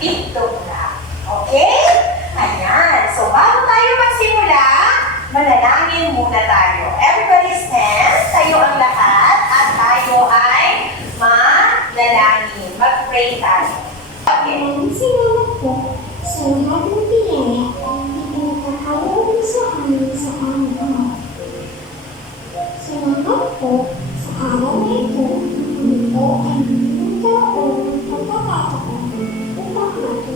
pictograph. Okay? Ayan. So, bago tayo magsimula, manalangin muna tayo. Everybody stand. Tayo ang lahat at tayo ay manalangin. Mag-pray tayo. Okay. Salamat po sa lahat ng biyaya na pinagkakaroon sa amin sa aming ama. Salamat po sa araw na ito na ito ay nagkaroon ng pagkakataon upang matuto.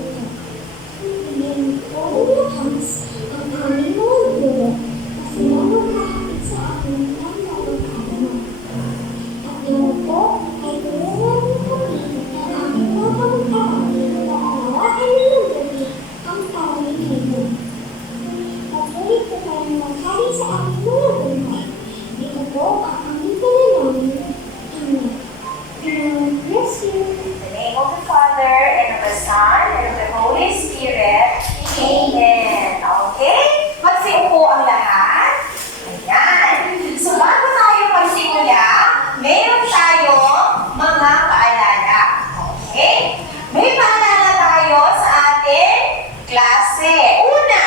Bigyan po ng lakas ang aming mga guro na sila magkakapit sa amin ng mga kaalaman. At naman po ay tulungan niyo kami ng aming mga kamag-aral na unawaan nilang gabi ang tawag nito. Patuloy po kayong maghari sa aming mga buhay. Ito po ang aming panalangin. Amen. God bless you. In the name of the Father, and of the Son, and of the Holy Spirit. Amen. Okay? Magsiupo ang lahat. Ayan. So, bago tayo magsimula, meron tayo mga paalala. Okay? May paalala tayo sa ating klase. Una,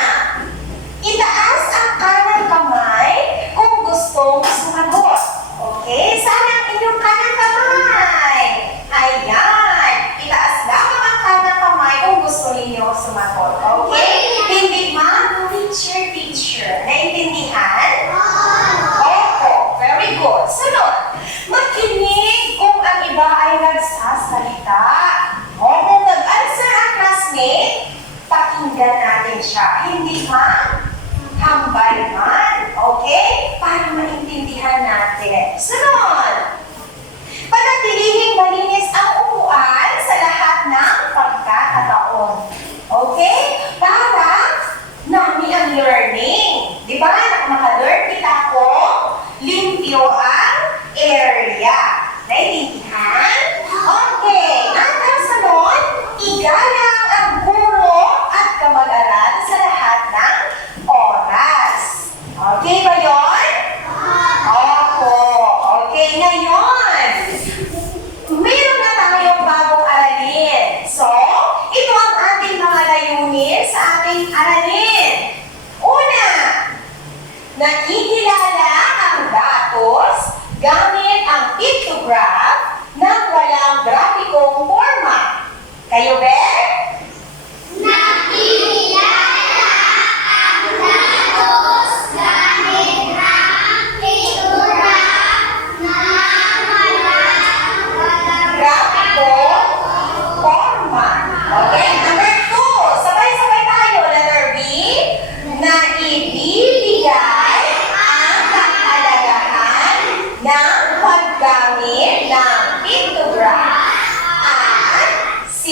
itaas ang kanang kamay kung gustong sumagot. Okay? Sana ang inyong kanang kamay. Ayan. Itaas lamang ang kanang kamay kung gusto ninyo sumagot. Okay? Hindi ma'am, teacher. Naintindihan? Opo. Very good. Sunod. Makinig kung ang iba ay nagsasalita. O kung nag-answer ang classmate, pakinggan natin siya. Hindi ma'am, hambal man. Okay? Para maintindihan natin. Sunod. Panatilihing malinis ang upuan sa lahat ng pagkakataon. Okay? Para nami ang learning. Di ba? Maka-learn kita ko, limpyo ang area. Naiintindihan? Okay. At ang sunod, igalang ang guro at kamag-aral sa lahat ng oras. Okay ba yun? Opo. Okay, ngayon, meron na tayong bagong aralin. So, ito ang ating mga layunin sa ating aralin. Una, nakikilala ang datos gamit ang pictograph ng walang grafikong forma. Kayo, be? Nakikilala ang datos gamit ang pictograph na walang Grafikong forma. Okay? Number 2, sabay-sabay tayo. Letter B, na ibibigay ang kahalagahan ng paggamit ng pictograph. At C,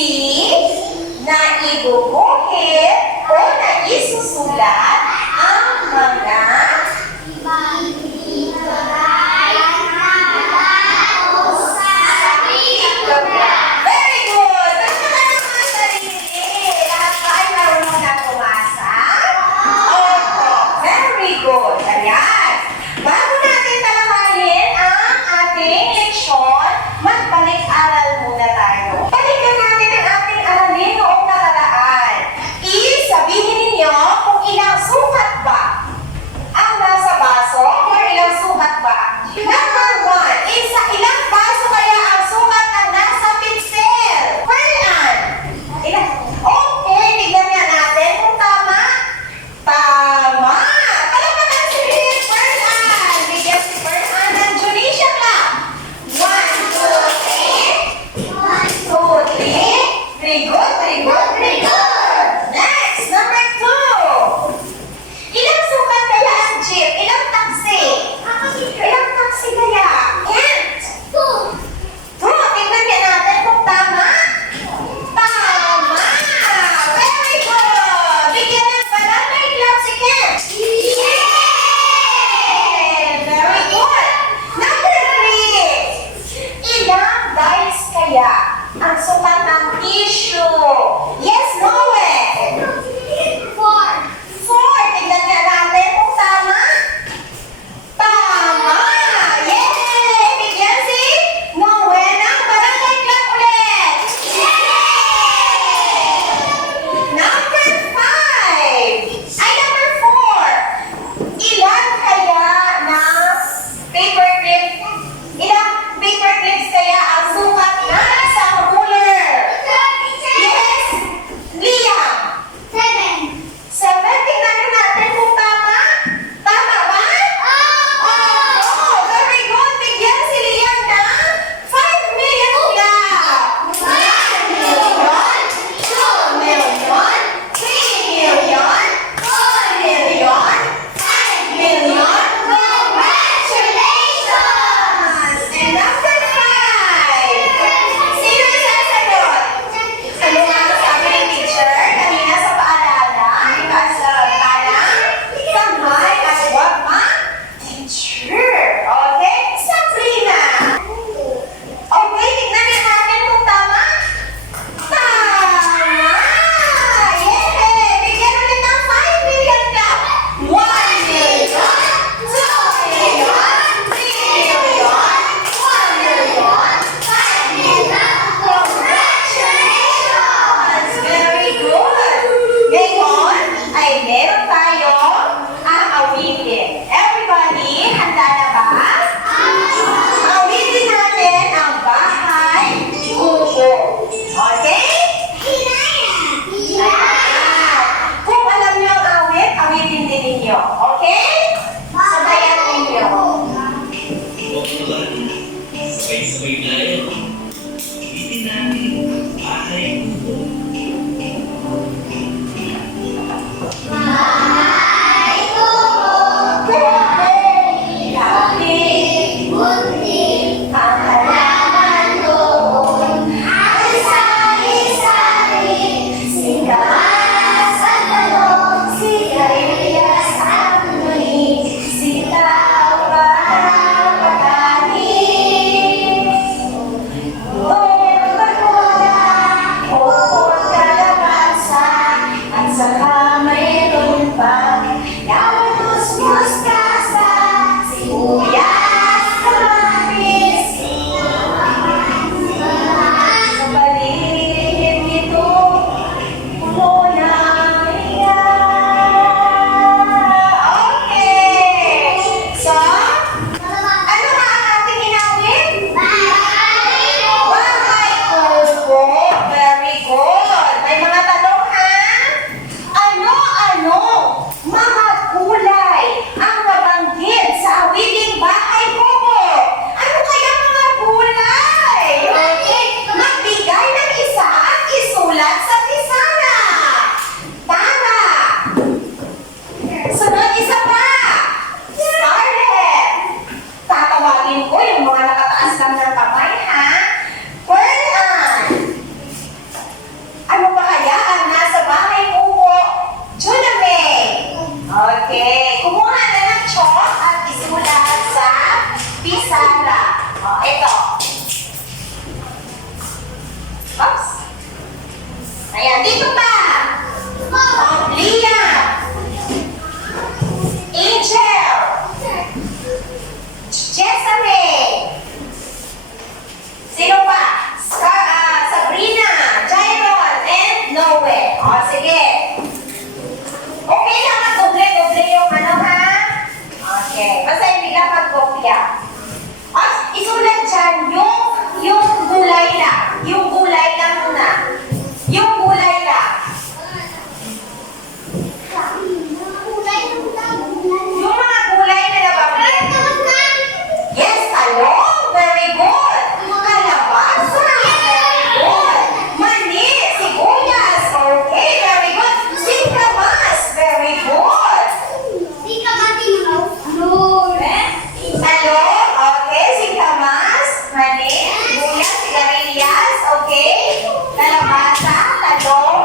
na ibubuhit o na isusulat ang mga very good! Basta ka naman sarili. Lahat ba ay marunong na tumasa? Opo. Very good. Ayan. Bago natin talakayin ang ating leksyon, magbalik-aral muna tayo. Balikan natin ang ating aralin noong nakaraan. Sabihin ninyo kung ilang sukat ba ang nasa baso or ilang sukat ba? Number 1, ilang baso kaya ang sukat ng nasa pinsel? Fernan! Ilan? Okay, tignan nga natin kung tama. Tama! Palakpakan si Fernan! Bigyan si Fernan ng Junisha Club. 1, 2, 3. 1, 2, 3. Very good, very good, very good. Next, number 2. Ilang sukat kaya ang jeep? Ilang taxi? Ilang taxi kaya? Kent? 2. Tignan nga natin kung tama. Tama! Very good! Bigyan ng barangay club si Kent. Yay! Very good! Number 3. Ilang dice kaya ang sukat ng tissue? Yes, Noel? 4. Tignan nga natin kung tama. Tama! Yay! Bigyan si Noel ng barangay club ulit. Yay! Bahay kubo, Kapit, bunting, ang halaman doon. Ang sari-sari, singkamas at talong, sigarilyas at muni, sitaw para pagkain. Doon pagkula, upot kalabasa, at saka mayroon pang yawanos mustasa, sibuyas, kamatis, sa paligid nito, puno ng iyan. Okay! So, ano nga ang ating inawit? Bahay kubo. Very good. May mga tanong ha? Ano-ano mga kulay ang nabanggit sa awiting bahay kubo? Ano kaya mga kulay? Okay. Magbigay ng isa at isulat sa pisara. Tama. Sunod isa pa. Scarlet. Tatawagin ko yung mga nakataas lang ng kamay ha. Pearl. Ano pa kaya ang nasa bahay kubo? Juna May. Okay. Kumuha na ng chalk at isulat sa pisara. Ito. Oops. Ayan, dito pa. Leah. Angel. Jessamine. Sino pa? Sabrina, Jairon, and Noel. O, sige. Okay lang mag-doble-doble yung ano ha? Okay. Basta hindi lang mag-kopya. O, isulat dyan yung gulay lang. Yung gulay lang muna. Yung gulay lang. Yung mga gulay na nabanggit. Yes, talong. Very good. Kalabasa. Very good. Mani, sibuyas. Okay, very good. Singkamas. Very good. Talong. Okay, singkamas. Mani, sibuyas, sigarilyas. Okay. Kalabasa, talong.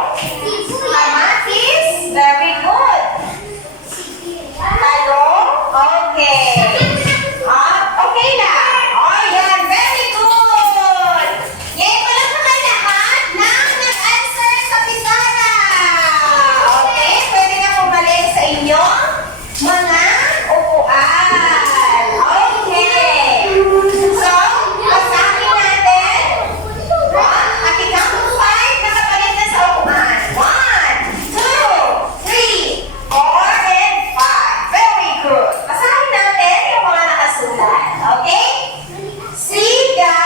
Kamatis. Very good. Talong. Okay. Okay na. Oh, yan. Very good. Yay, palakpakan lahat ng nag-answer sa pisara. Okay, pwede na bumalik sa inyong mga upuan. Okay. So, basahin natin. At ikaw 5 nakapalit na sa upuan. 1, 2, 3, 4, and 5. Very good. Basahin natin yung mga nakasulat. Okay? Siga.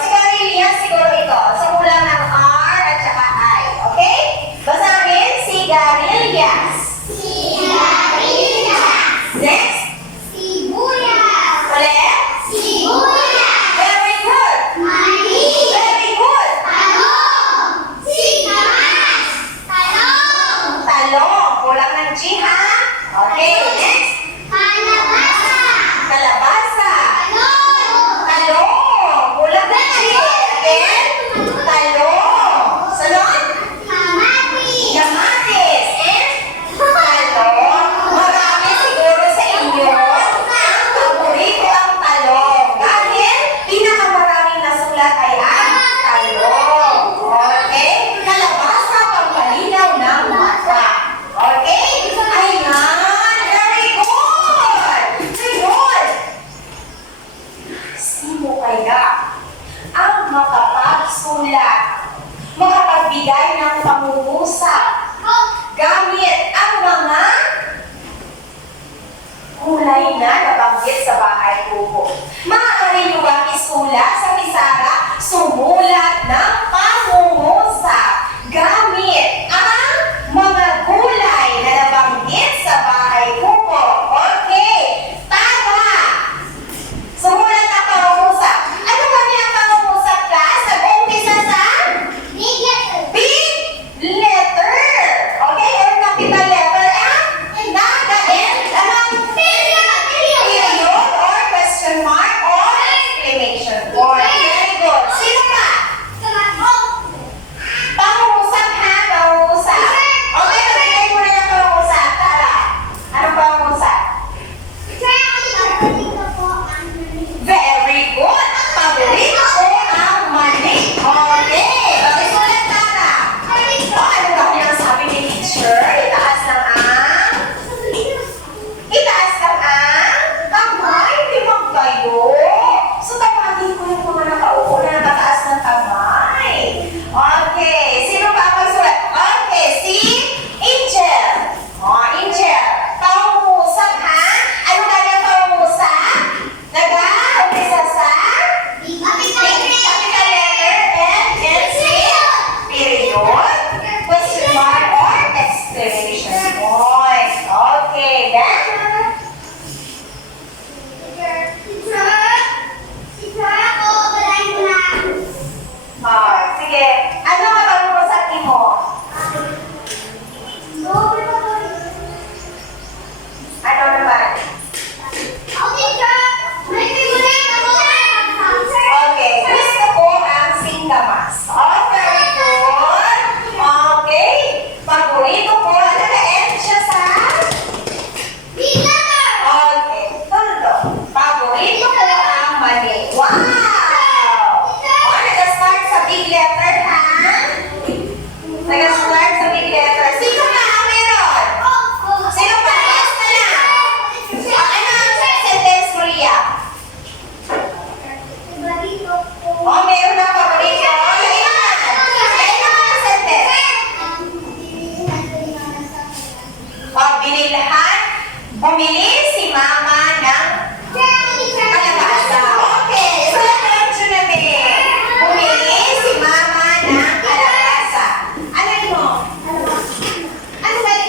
Sigarilyas siguro ito. So, kulang ng R at saka I. Okay? Basahin, sigarilyas. Next. Ulit. Very good. Very good. Talong. Kulang ng G ha? Okay. Next. Kalabasa. Talong. Kulang ng G. Again. Talong. Sunod. Kamatis. And talong. Marami siguro sa inyo ang paborito ang talong. Dahil pinakamaraming nasulat ay ang talong. Okay? Kalabasa, pampalinaw ng mata. Okay? Ayan. Very good. Ngayon, sino kaya ang makapagsulat, makapagbigay ng pangungusap gamit ang mga kulay na nabanggit sa bahay kubo? Maaari nyo bang isulat sa pisara, sumulat ng pangungusap gamit ang mga kulay na nabanggit sa bahay kubo? Okay. Tama. Sumulat ang pangungusap. Ano kami ang pangungusap, class? Nag-umpisa sa sige. Ano ang tanong mo sa akin mo? Ano naman? Okay, gusto ko ang singkamas. Oh, very good. Okay. Paborito ko, ano na-end siya sa? Okay, tulo. Paborito ko ang mali. Wow! Oh, nag-start sa big letter, ha? Nag-start sa big letter. Sino na ang meron? Sino pa? Yes na lang. Ano ang sentence, Maria? Oh, meron na paborito. Lainan. Lainan ang sentence. Binilhan. Bumili si mama ng kalabasa. Okay. So, diretso na din. Bumili si mama ng kalabasa. Alin mo? Ano ba yung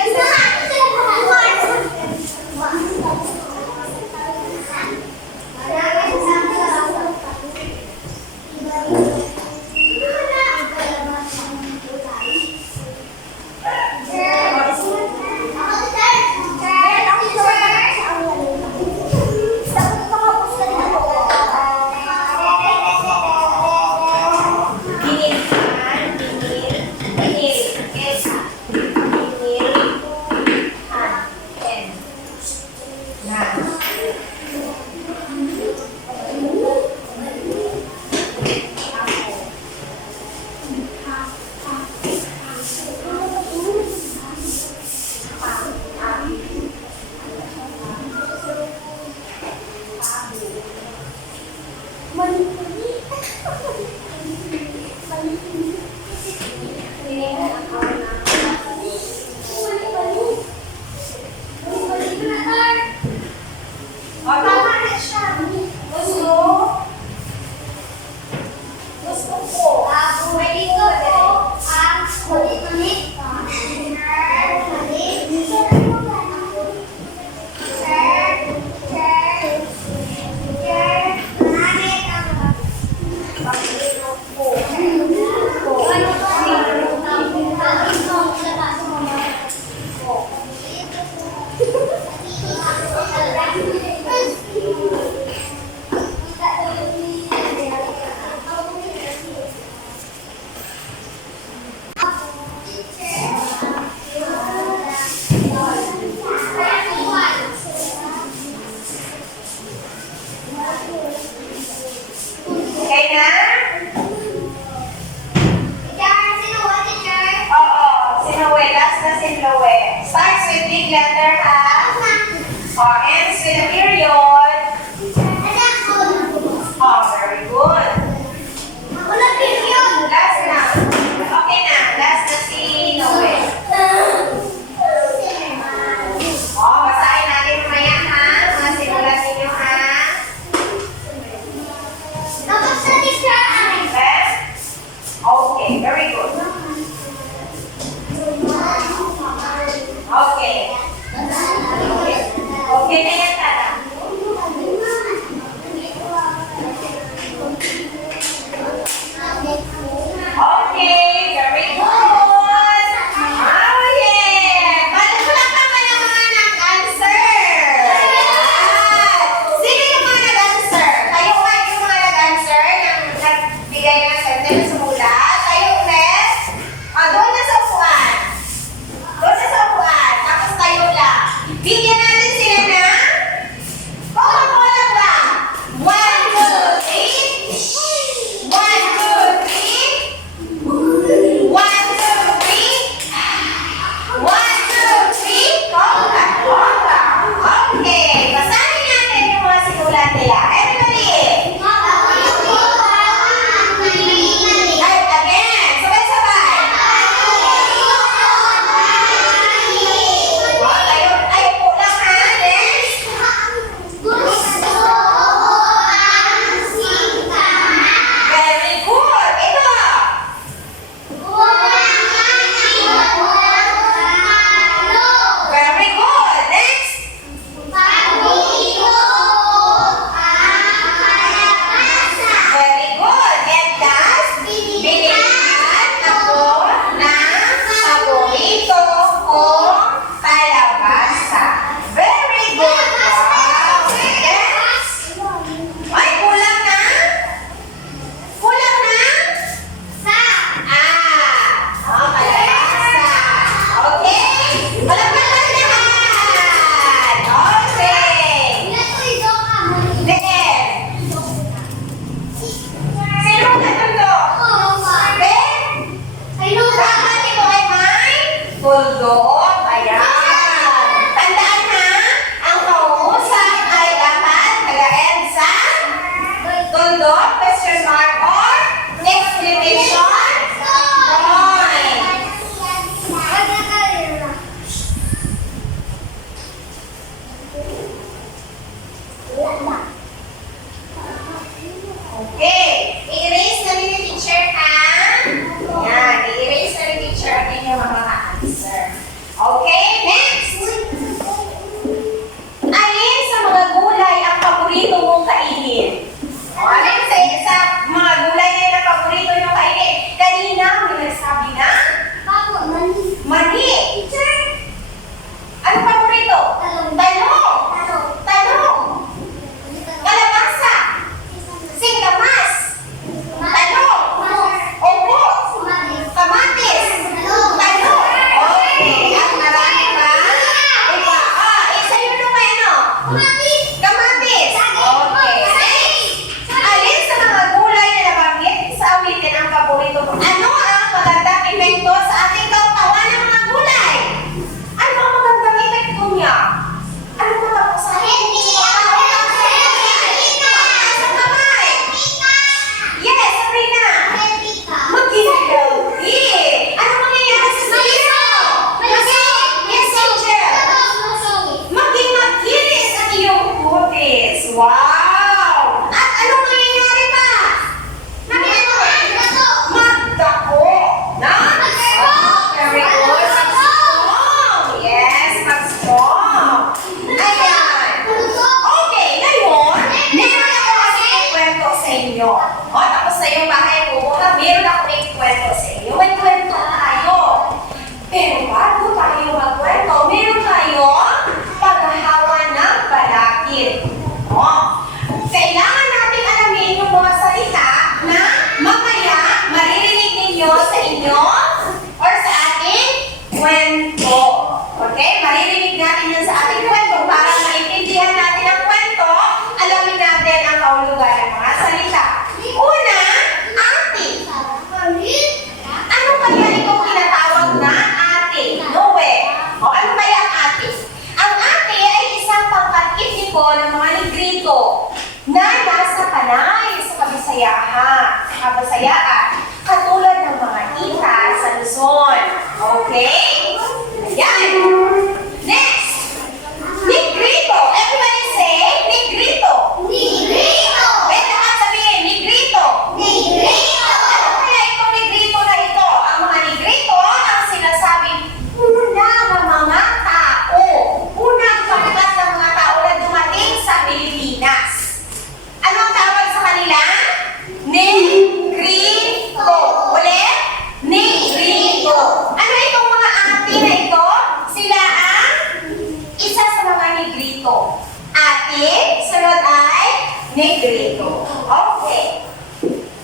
Okay na? Oo, sinuwe. Last na sinuwe. Starts with big letter, ha? Or ends with a period. Oh, very good. Last na. Okay na. Last na si Noe. Oh, basahin natin mamaya, ha? Mga sinulat ninyo, ha? Okay, very good. Okay. Okay na yan, Tata. Okay, very good. Oh, yeah. Palakpakan ka naman ang answer. Yan. Sino yung mga nag-answer? Kayo ba yung mga nag-answer ng nagbigay ng sentence sa mula? Kayo ulit? Doon na sa upuan. Doon na sa upuan. Tapos kayo lang. Bigyan natin sila na Tuldok. Ayan. Tandaan ha, ang kausap ay dapat taga-EDSA, tuldok, question mark, or exclamation point. Okay. I-erase na rin ni teacher ha. Yan. I-erase na rin teacher ang inyong mga answer. Okay. Next. Alin sa mga gulay ang paborito mong kainin? O, alin sa mga gulay na yung paborito nyo kainin? Kanina, may nagsabi na mani. Ano paborito? Talong. Talong. Kalabasa. Singkamas. Talong. Opo. Kamatis. Talong. Okay. At marami pa. Iba. Isa yun yung may ano? Kamatis. Okay. Next. Alin sa mga gulay na nabanggit sa awitin ang paborito mo? Ano ang magandang epekto sa ating katawan ng mga gulay? Ano ang magandang epekto niya? Ano ba tapos sa Yes, Sabrina. Maging healthy. Ano mangyayari sa sarili mo? Yes, teacher. Maging makinis ang iyong kutis. Wow! At ano mangyayari pa? Magdako. Na? Very good. Mag-strong. Yes, mag-strong. Ayan. Okay, ngayon, meron ako kasi ikwento sa inyo. O, tapos na yung bahay ko, meron ako ikwento sa inyo. May kwento tayo. Pero bago tayo magkwento, meron tayo paghahawa ng balakid. O, kailangan natin alamin yung mga salita na mamaya maririnig ninyo sa inyo or sa ating kwento. Okay? Maririnig natin yun sa ating kwento para maintindihan natin ang kwento, alamin natin ang kahulugan ng mga salita. Una, ate. Ano kaya itong tinatawag na ate? Noe. O ano kaya ang ate? Ang ate ay isang pangkat-etniko ng mga Negrito na nasa Panay sa Kabisayaan, katulad ng mga Ita sa Luzon. Okay? Ayan. Next. Negrito. Everybody say Negrito. Pwede naman sabihin, Negrito. Ano kaya itong Negrito na ito? Ang mga Negrito ang sinasabing unang mga tao. Unang pangkat ng mga tao na dumating sa Pilipinas. Ano ang tawag sa kanila? Negrito. Ulit? Negrito. Ano itong mga ate na ito? Sila ang isa sa mga Negrito. Ate, sunod ay Negrito. Okay.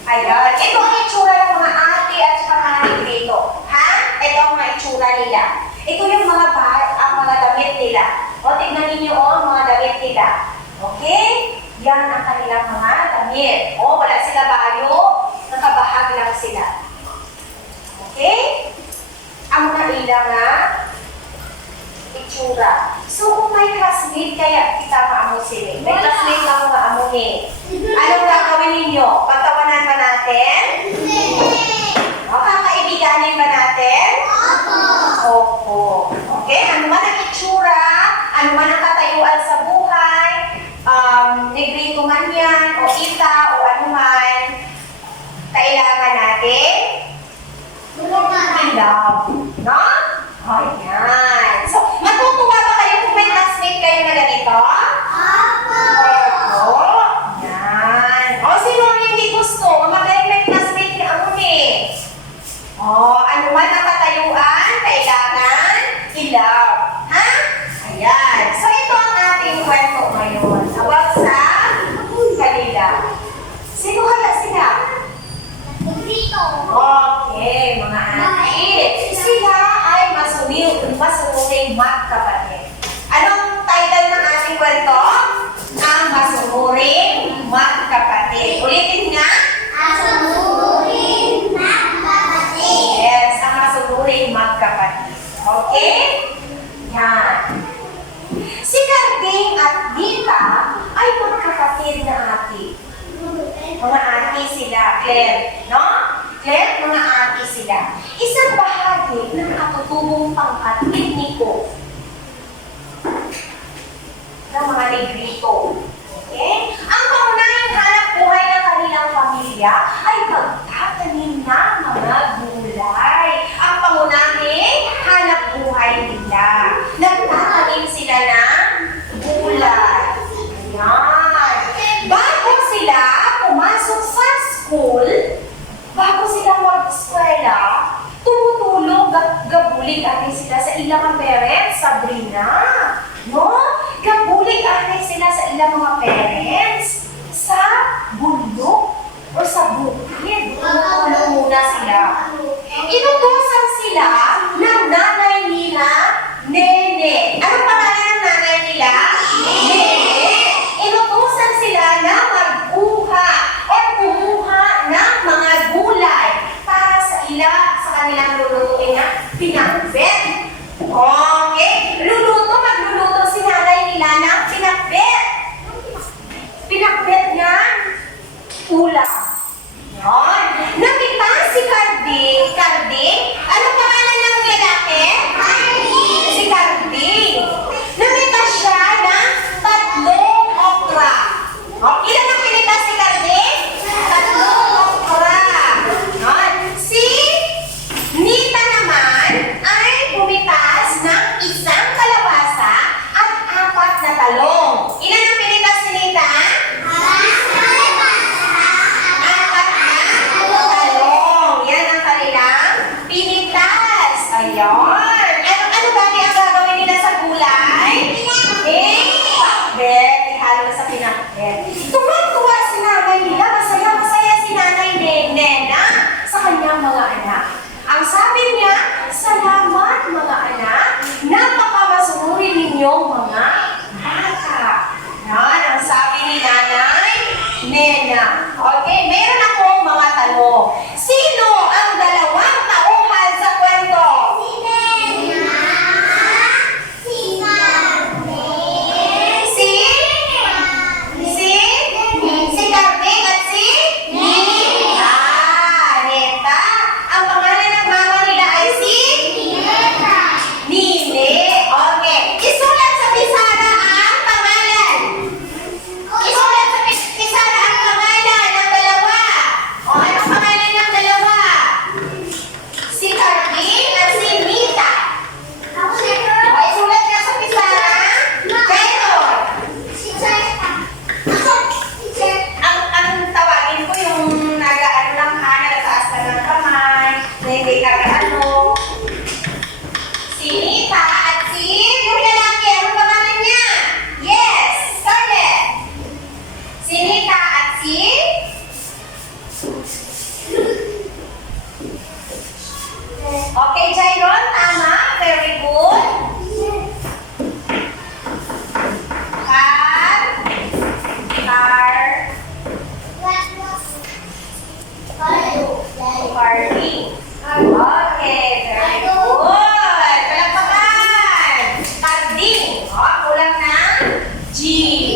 Ayan. Ito ang itsura ng mga ate at saka mga Negrito. Ha? Ito ang mga itsura nila. Ito yung ang mga damit nila. O, tignan ninyo ang mga damit nila. Okay? Yan ang kanilang mga damit. O, wala sila bayo. Nakabahag lang sila. Okay? Ang mga ilang itsura. So, kung may classmate kaya kita maamo sila. May classmate ako maamo ni. Anong gagawin ninyo? Pagtawanan ba natin? O, kakaibiganin ba natin? Opo. Okay? Ano man ang itsura, ano man ang katayuan sa buhay, Negrito man yan, o Ita, o ano man, kailangan natin i-love. No? O, yan. So, matutuwa ba kayo kung may classmate kayo na ganito? Opo. Yan. O, sino ang hindi gusto? Magaling may classmate ni Amuni. O, ano man ang katayuan, kailangan i-love. Ha? Ayan. So, ito ang ating kwento ngayon. Tawag sa kanila. Sino kaya sila? Okay, mga ate. Sila ay masunuring magkapatid. Anong title ng ating kwento? Ang masunuring magkapatid. Ulitin nga. Yes, ang masunuring magkapatid. kapatid na ate? Mga ate sila, Claire. No? Claire, mga ate sila. Isang bahagi ng katutubong pangkat etniko ng mga Negrito. Okay? Ang pangunahing hanap buhay ng kanilang pamilya ay pagtatanim ng mga gulay. Ang pangunahing hanap buhay nila. Nagtatanim sila ng gulay. Ayan. Bago sila pumasok sa school, bago sila mag-eskwela, tumutulong gabulig ate sila sa ilang mga parents, Sabrina. No? Gabulig ate sila sa ilang mga parents sa bundok o sa bukid. Tumutulong muna sila. Inutusan sila ng nanay nila, Nene. Anong pangalan ng nanay nila? Nene. Inutusan sila na magkuha o kumuha ng mga gulay para sa kanilang lulutuin na pinakbet. Okay? Magluluto si nanay nila ng pinakbet. Pinakbet na ulam. Yun. Nakita si Cardi. Anong pangalan ng lalaki? Si Cardi. Nakita siya ng 3 okra. Ilan ang pinita si Cardi? 3 okra. Yun. Si Nita naman ay pumitas ng 1 kalabasa at 4 na talong. Ilan ang pinitas ni Nita? 4 na talong. Yan ang kanilang pinitas. Ayun. Ano dati ang gagawin nila sa gulay? Pinakbet. Ihalo sa pinakbet. Tuwa-tuwa si nanay nila. Masaya si nanay Nena sa kanyang mga anak. Ang sabi niya, salamat mga anak, napakamasuri ninyong mga bata. Yan ang sabi ni nanay Nena. Okay, meron akong mga tanong. Sino ang 2 tauhan sa kwento? Si Carmen at si Nita. Neta. Ang pangalan ng mama nila ay si Nine. Okay. Isulat sa pisara ang pangalan. Isulat sa pisara ang pangalan ng 2. O, anong pangalan ng 2? Si Carmen at si Nita. O, isulat ka sa pisara. Gayon. Ang tawagin ko yung nag-ano lang ka, nagtaas ka ng kamay, na hindi ka gaano. Si Nita at si yung lalaki, ano pangalan niya? Yes, Scarlett. Si Nita at si okay, Jairon, tama. Very good. Cardi. Okay, very good. Palakpakan. Carding. Kulang na G.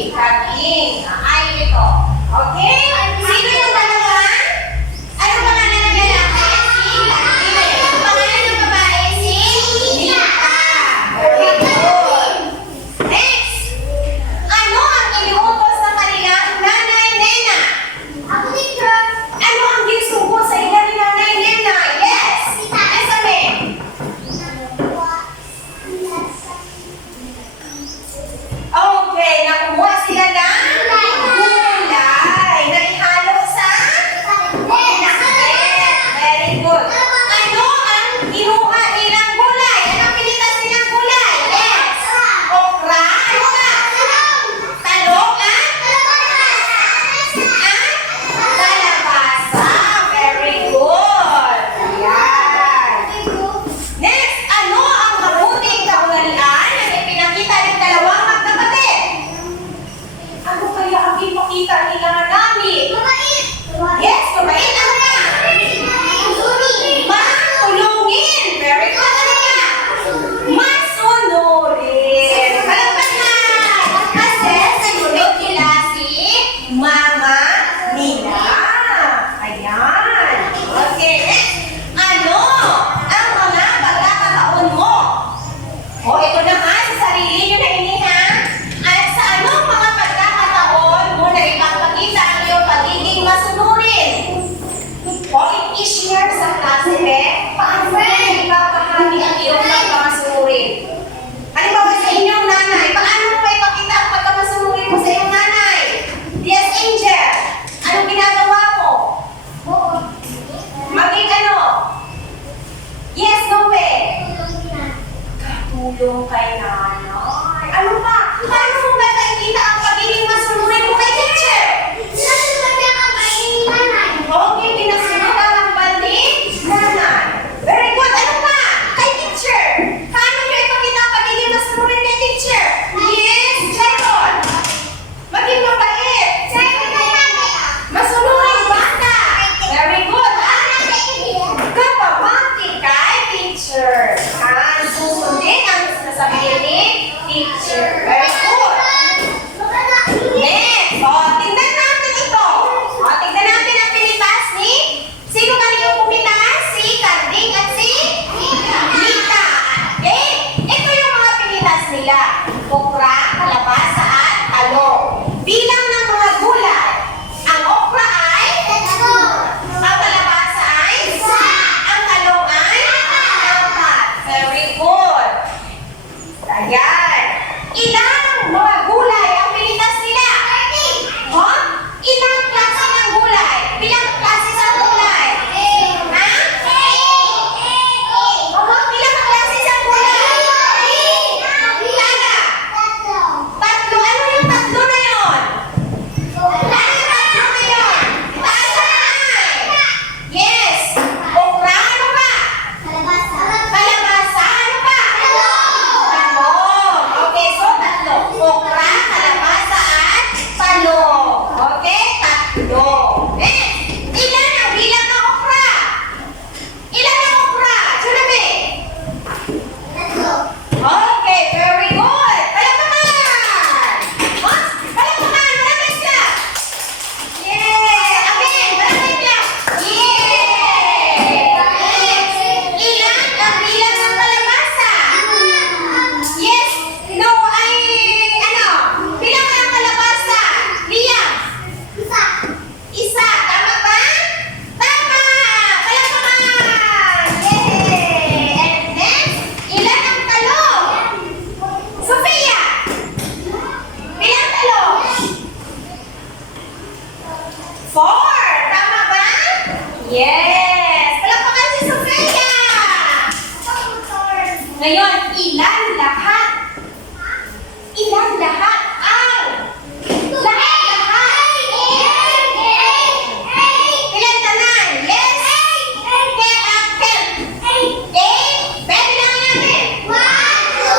Carding. Ay, ito. Okay? Sino yung 2? Anong pangalan ng lalaki? Si Carding. Ang pangalan ng babae? Si Nita. yung kay nanay. Ano pa? Paano mo ba nakikita ang pagiging masunurin mo kay teacher? Okay, pinasunuran ang bandi nanay. Very good. Ano pa? Kay teacher. Paano nyo ipakita ang pagiging masunurin kay teacher? Yes, Jaron. Maging mabait. Masunurin bata. Very good. Kapabati kay teacher. Susundin ang sasabihin ni teacher. Very good. Next. Tingnan natin ito. Tingnan natin ang pinitas ni... Sino kaniyong pumitas? Si Carding at si Lita. Okay? Ito yung mga pinitas nila. Okra, kalabasa at talong. Bilang ng mga gulay. Ang okra ay... Ang kalabasa ay... Ang talong ay... Apat. Very good. Ayan. Ilang mga gulay ang pinitas nila? Huh? Ilang klase ng gulay? Bilang klase sa gulay? Ha? Ilang klase sa gulay? Tala. Tatlo. Ano yung tatlo na yun? Ano yung tatlo na yun? Tala ay. Yes. Okra. Ano pa? Kalabasa. Ano pa? Talong. Okay, so tatlo. Okra, kalabasa at talong. Okay? Tatlo. Ilan ang bilang ng okra? Ilan ang okra? Tsunabe? Okay, very good. Palakpakan! Palakpakan! Maraming clap! Yay! Again, maraming clap! Yay! Ilan ang bilang ng kalabasa? Yes! No, ay... Ano? Bilang ng kalabasa? Liam? Isa. Tama ba? Tama! Palakpakan! Yay! And next, ilan ang talong? Sofia! Bilang talong? 4. Tama ba? Yes! Palakpakan si Sofia! Ngayon, ilan lahat? Ilan lahat ang... Lahat! Ilan tanan? Yes! Ken. 8. Pwede lang natin. 1, 2,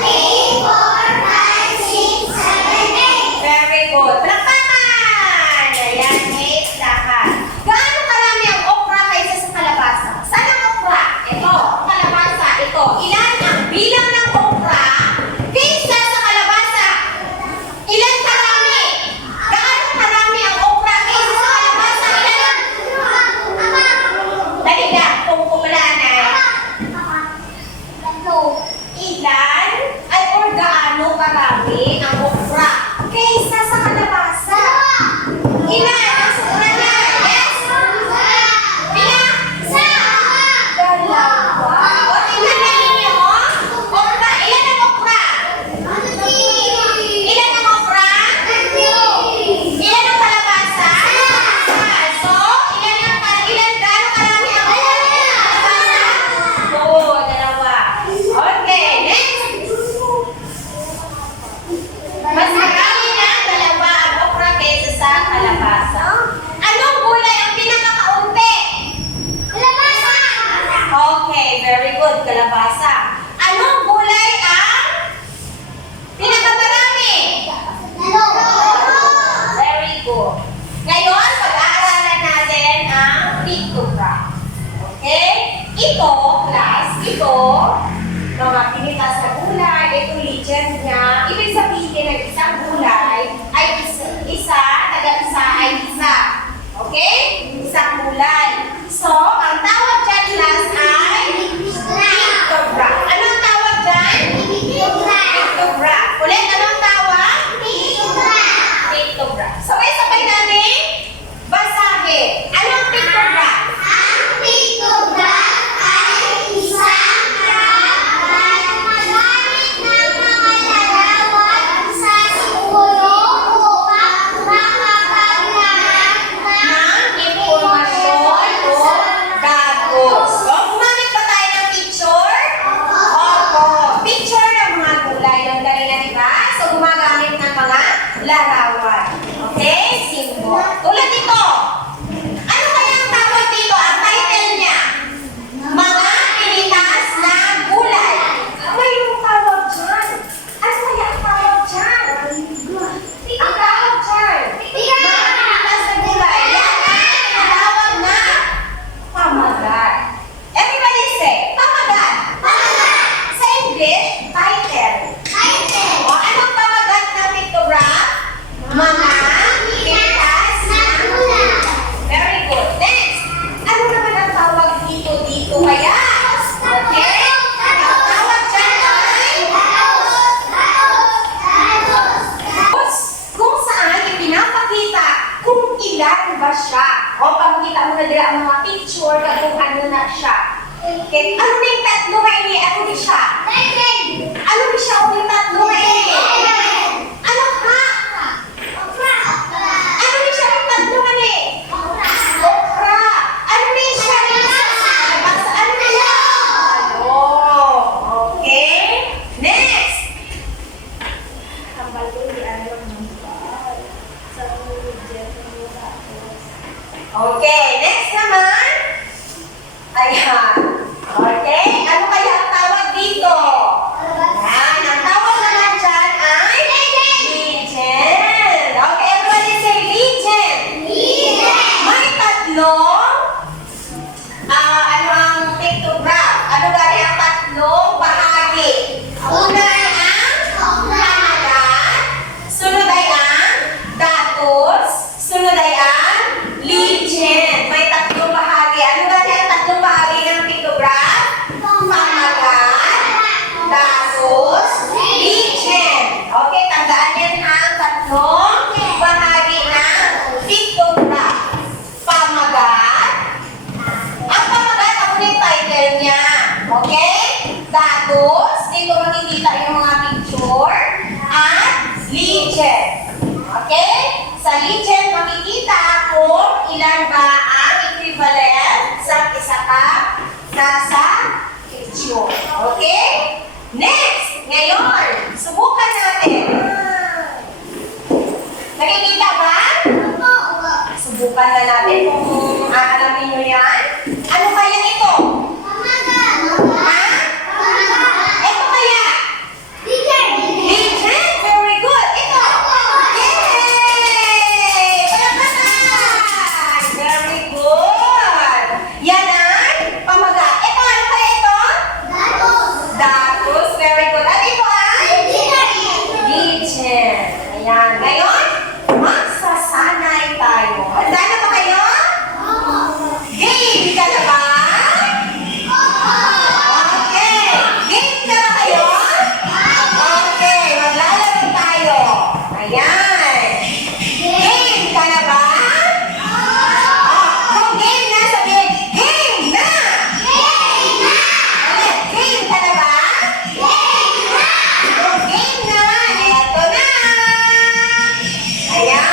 3, 4, 5, 6, 7, 8. Very good. Palakpakan! Ayan, 8 lahat. Gaano karami ang okra kaysa sa kalabasa? Saan ang okra? Ito. Kalabasa. Ito. Ilan ang bilang ng okra kaysa sa kalabasa? Ilan karami? Gaano karami ang okra kaysa sa kalabasa? Ilan ang... Dali na. Kung pumalaan ay... Ilan ay or gaano karami ang okra kaysa sa kalabasa? Ilan ang sobra niya? Yes? Ilan? Dalawa. O, tingnan na ninyo. Okra. Ilan ang okra? Ilan ang okra? Ilan ang kalabasa? So, ilan gaano karami ang kalabasa? Oo, dalawa. Okay, next. Mas marami na dalawa ang okra kaysa sa kalabasa. Anong gulay ang pinakakaunti? Okay, very good. Kalabasa. Anong gulay ang pinakamarami? Very good. Ngayon, pag-aaralan natin ang pictograph. Okay? Ito, class, ito, mga pinitas na gulay, ito legend niya. Ibig sabihin ng isang gulay ay isa, taga-isa ay isa. Okay? Isang gulay. So, ang tawag dyan, class, ay pictograph. Anong tawag dyan? Pictograph. Ulit, anong tawag? Pictograph. Sabay-sabay namin basahin. Anong pictograph? Ang pictograph ay Okay. Ano na yung tatlo nga ini? Ano di siya? Ano di siya? Ano yung tatlo nga ini? Ano ha? Ano di siya yung tatlo nga ni? Okra. Ano di siya? Ano di siya? Ano? Okay. Next. Okay. Next naman. Ayan. Okay. Ano kaya ang tawag dito? Ayan. Ang tawag naman dyan ay legend. Okay. Everybody say legend. May tatlong ano ang pictograph? Ano gani ang tatlong bahagi? Una ay ang hamagan, sunod ay ang datos, sunod ay ang legend. May tatlong bahagi. Ano gani ang tatlong bahagi ng pictograph? Hamagan, datos, legend. Okay, tandaan yan ha, ang tatlong bahagi ng pictograph. Pamagat. Ang pamagat, ako na yung title niya. Okay? Datos, dito makikita yung mga picture. At legend. Okay? Sa legend, makikita kung ilan ba ang equivalent sa isa ka nasa picture. Okay? Next! Ngayon, subukan natin. Nakikita ba? Subukan na natin kung aalamin nyo yan. Ano kaya ito? Ha? Ito kaya? Legend! Very good! Ito! Yay! Palakpakan! Very good! Yan ay pamagat. Ito, ano kaya ito? Datos. Very good. At ito ay? Legend. Ayan. Ngayon, magsasanay tayo. Handa na ba kayo? Game ka na ba? Okay. Game ka na kayo? Okay. Maglalaro tayo. Ayan. Game ka na ba? Kung game na, sabihin, game na! Ulit, game ka na ba? Kung game na, eto na! Ayan.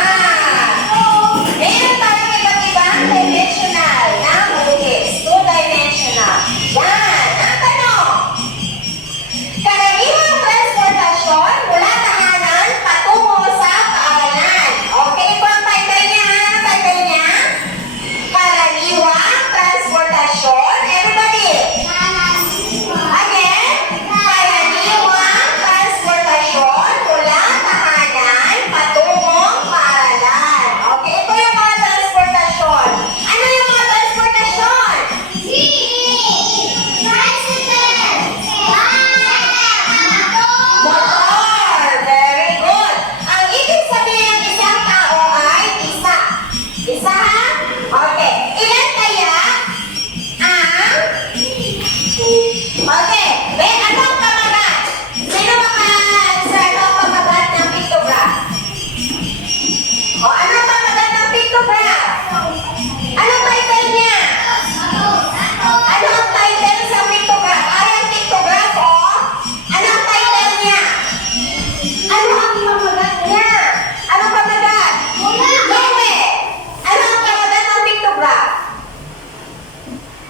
Meron tayong iba't ibang dimensional na buhis. Two-dimensional. Yan. Ang tanong. Karaniwang transportasyon mula tahanan patungo sa paaralan. Okay, ito ang title niya. Ano title niya? Karaniwang transportasyon. Everybody. Again. Karaniwang transportasyon mula tahanan patungong paaralan. Okay, ito yung mga transportasyon. Ano yung mga transportasyon? Motor. Very good. Ang ibig sabihin ng isang tao ay isa. Isa ha? Okay. Ilan kaya ang... Okay. Ben, ano ang pamagat? Sino maka-answer ano ang pamagat ng pictograph? O, ano ang pamagat ng pictograph? Anong title niya? Ano ang title sa pictograph? Ay, ang pictograph o? Ano ang title niya? Ano ang pamagat niya? Anong pamagat? Lowe! Ano ang pamagat ng pictograph?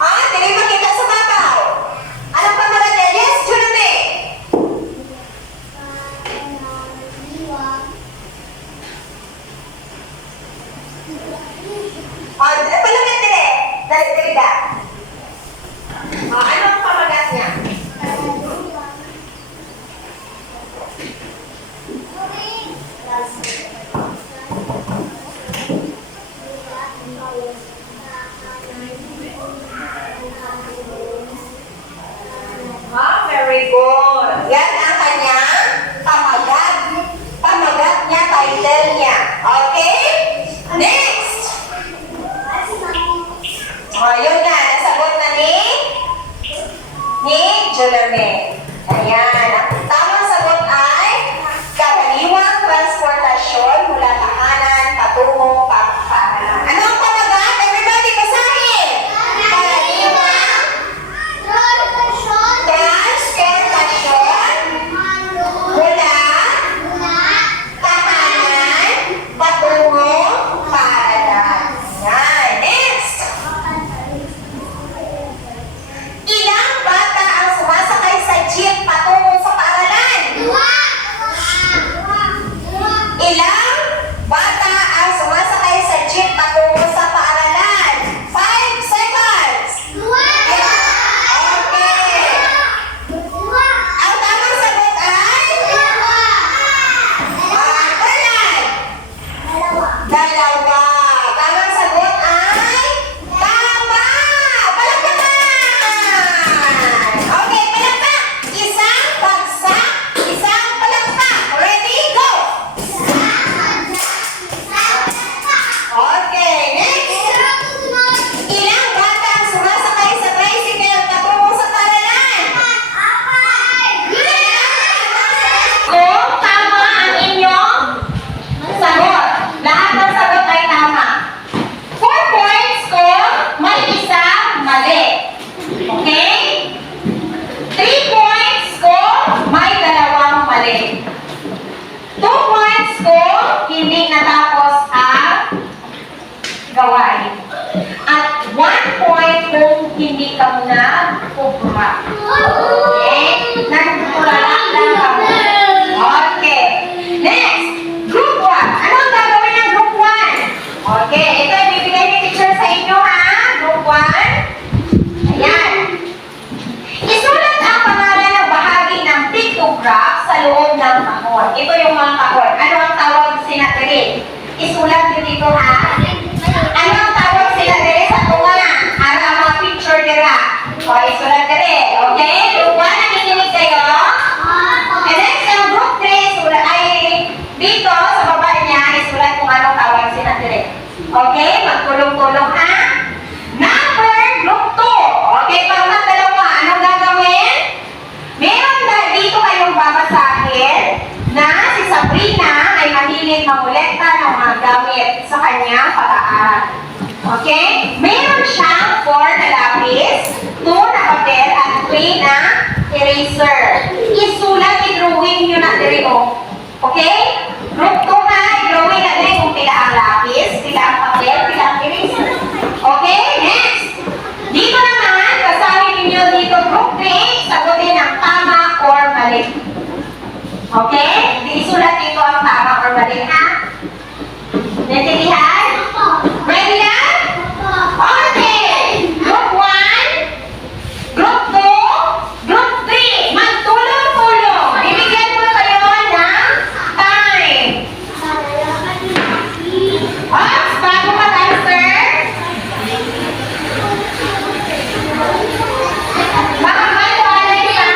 Hindi makita sa babaw. Anong pamagat niya? Yes, Junome! Palapit dire. Dali ka. Ano ang pamagat niya? Very good. Yan ang kanyang pamagat. Pamagat niya, title niya. Okay? Next! Yun na. Nasagot na ni Julame. Ayan. Ang tamang sagot ay karaniwang transportasyon mula tahanan patungong paaralan. Ano ang pamagat? Everybody, basahin! Karaniwang Ito yung mga kahon. Ano ang tawag sinatiri? Isulat nyo dito ha. Ano ang tawag sinatiri sa tunga? Ano ang mga picture nila? O, isulat nila. Okay? Group 1, nakikinig kayo? And next, ang group 3, sulat ay dito sa baba niya, isulat kung anong tawag sinatiri. Okay? Magtulong-tulong ha. Number group 2. Okay, pag dalawa, anong gagawin? Meron na dito kayong babasahin na si Sabrina ay mahilig mangolekta ng mga gamit sa kanyang pag-aaral. Okay? Meron siyang 4 na lapis, 2 na papel, at 3 na eraser. Isulat, i-drawing nyo na diri o. Okay? Group 2 ha, i-drawing na diri kung pila ang lapis, pila ang papel, pila ang eraser. Okay? Next! Dito naman, basahin ninyo dito group 3, sagutin ang tama or mali. Okay? Isulat dito ang tama or mali ha. Naintindihan? Ready na? Okay! Group 1, Group 2, Group 3. Magtulong-tulong. Bibigyan ko kayo ng time. Ops, bago mag-answer. Baka maliwanag sa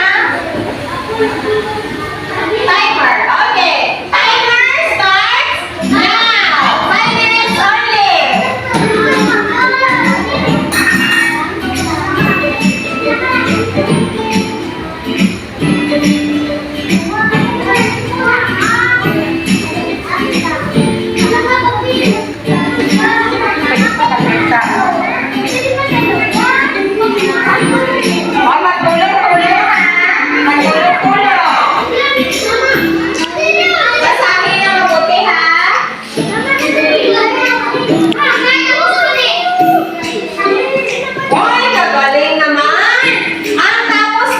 timer. Okay. Timer starts now. 5 minutes only. O, magtulong-tulong ha. Magtulong-tulong. Basahin ang mabuti ha. Hoy, kagaling naman. Ang tapos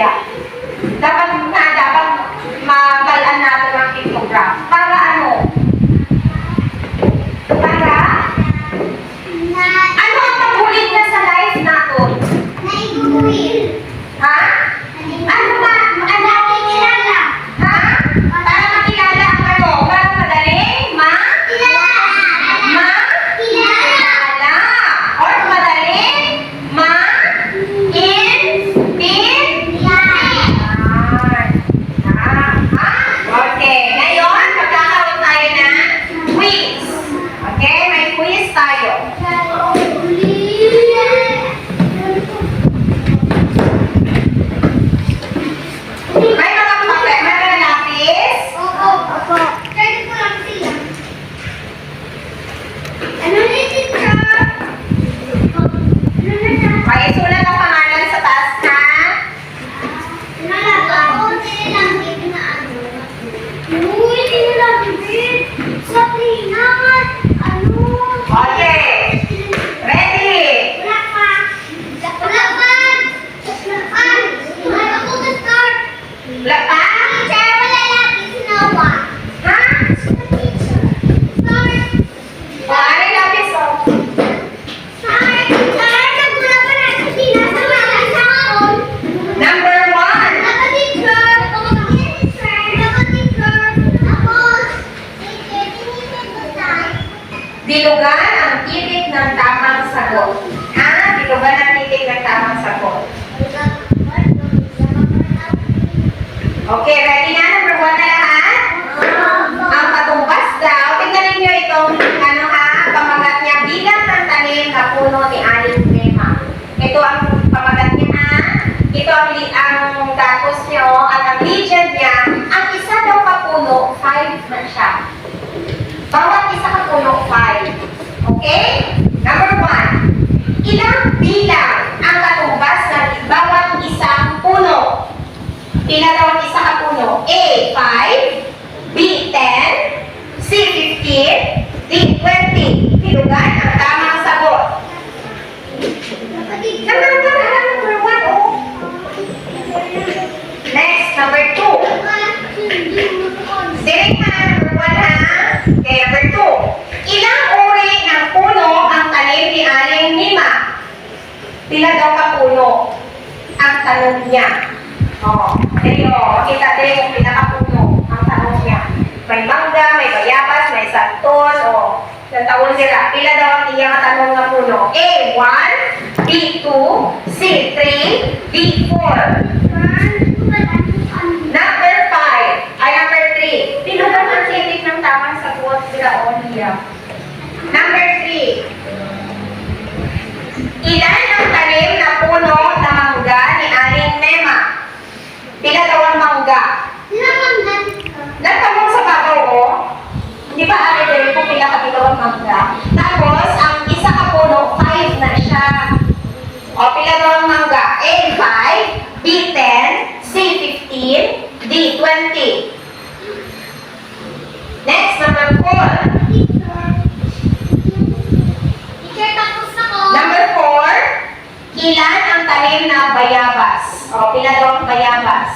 kaya? Dapat magalaan natin ang pictograph. Para ano? Para? Ano ang paghulit na sa life natin? Ha? Ano ba? Ano? Ha? Para makilala ang ano? Para madaling kilala. Or madaling Okay. Ngayon, magkakaroon tayo ng quiz. Okay? May quiz tayo. May mga papel, may mga lapis. Okay, sulat ang pangalan sa taas na. Okay. Ready? Lapa? Ha? Wala lapis oh. Number 1. Dilugan ang titik ng tamang sagot. Ha? Dilugan ang titik ng tamang sagot. Okay, ready na? Number 1 na lahat? Ang katumbas daw, tingnan ninyo itong ano ha, pamagat niya bilang ng tanim na puno ni Aling Nema. Ito ang pamagat niya ha. Ito ang datos niya o, at ang legend niya, ang isa daw kapuno, 5 na siya. Bawat isa kapuno, 5. Okay? Number 1. Ilang bilang ang katumbas ng bawat isang puno? Pila daw ang isa kapuno? A, 5. B, 10. C, 15. D, 20. Dilugan ang tamang sagot. Number 1, oh. Next, number 2. Siling ha, number 1 ha. Okay, number 2. Ilang uri ng puno ang tanim ni Aling Nima? Pila daw kapuno ang tanong niya? Oo. Makita din kung pinakapuno ang tanong niya. May mangga, may bayabas, may santon, o ng taon sila. Pila daw ang iyang tanong na puno? A, 1. B, 2. C, 3. D, 4. Number 5. Ay, number 3. Dilugan ang titik ng tamang sagot sila o niya. Number 3. Ilan ang tanim na puno na mangga ni Aling Nema? Pila daw ang mangga? Nagtanong sa babaw ko. Hindi ba ari din kung pila kabilaw ang mangga? Tapos, ang isa kapuno, 5 na siya. O, pila daw ang mangga? A, 5. B, 10. C, 15. D, 20. Next, number 4. Number 4. Ilan ang tanim na bayabas? O, pila daw ang bayabas?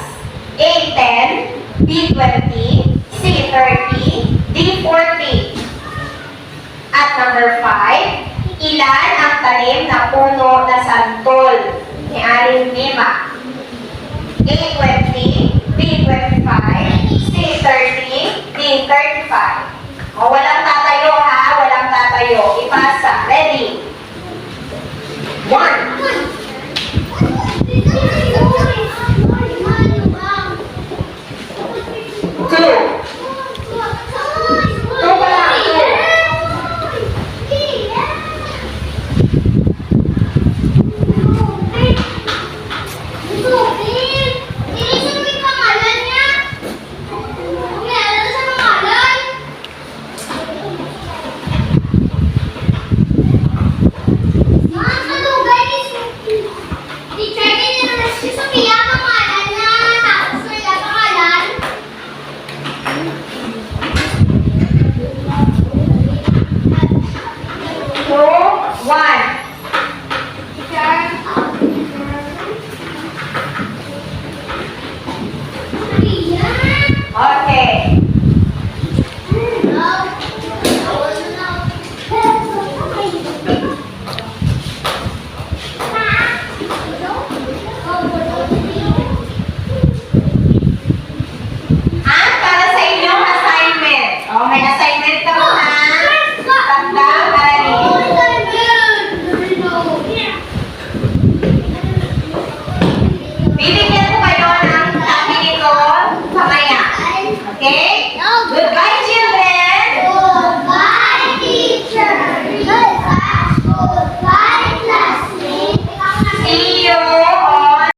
A, 10. B, 20. C, 30. D, 40. At number 5. Ilan ang tanim na puno na santol ni Aling Nema? A, 20. B, 25. C, 30. D, 35. O, walang tatayo ha, walang tatayo. Ipasa. Ready? 1.